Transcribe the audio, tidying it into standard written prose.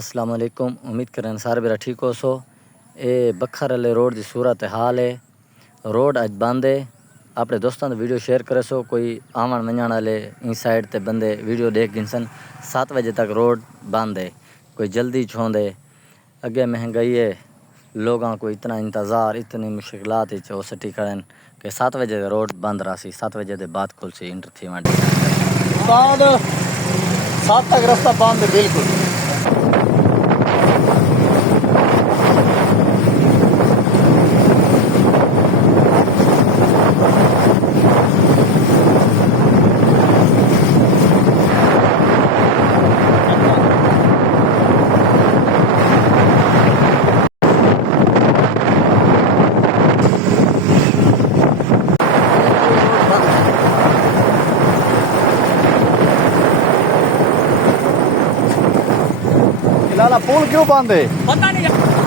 अस्सलाम वालेकुम। उम्मीद करें सारे मेरा ठीक हो सो। ये बखर वाले रोड की सूरत हाल है। रोड अज बंद है। अपने दोस्तों ने वीडियो शेयर करे सो। कोई आवन वंजन वाले इन साइड ते बंदे वीडियो देख गिनसन। 7 बजे तक रोड बंद है। कोई जल्दी छोंदे अगे महंगाई है, लोगों को इतना इंतज़ार इतनी मुश्किलात हो सटी खड़न कि 7 बजे रोड बंद रहा सी। 7 बजे के बाद खुल सी इंटर थी वहाँ बाद 7 तक रास्ता बंद है बिल्कुल। लाला पुल क्यों बंद है? पता नहीं।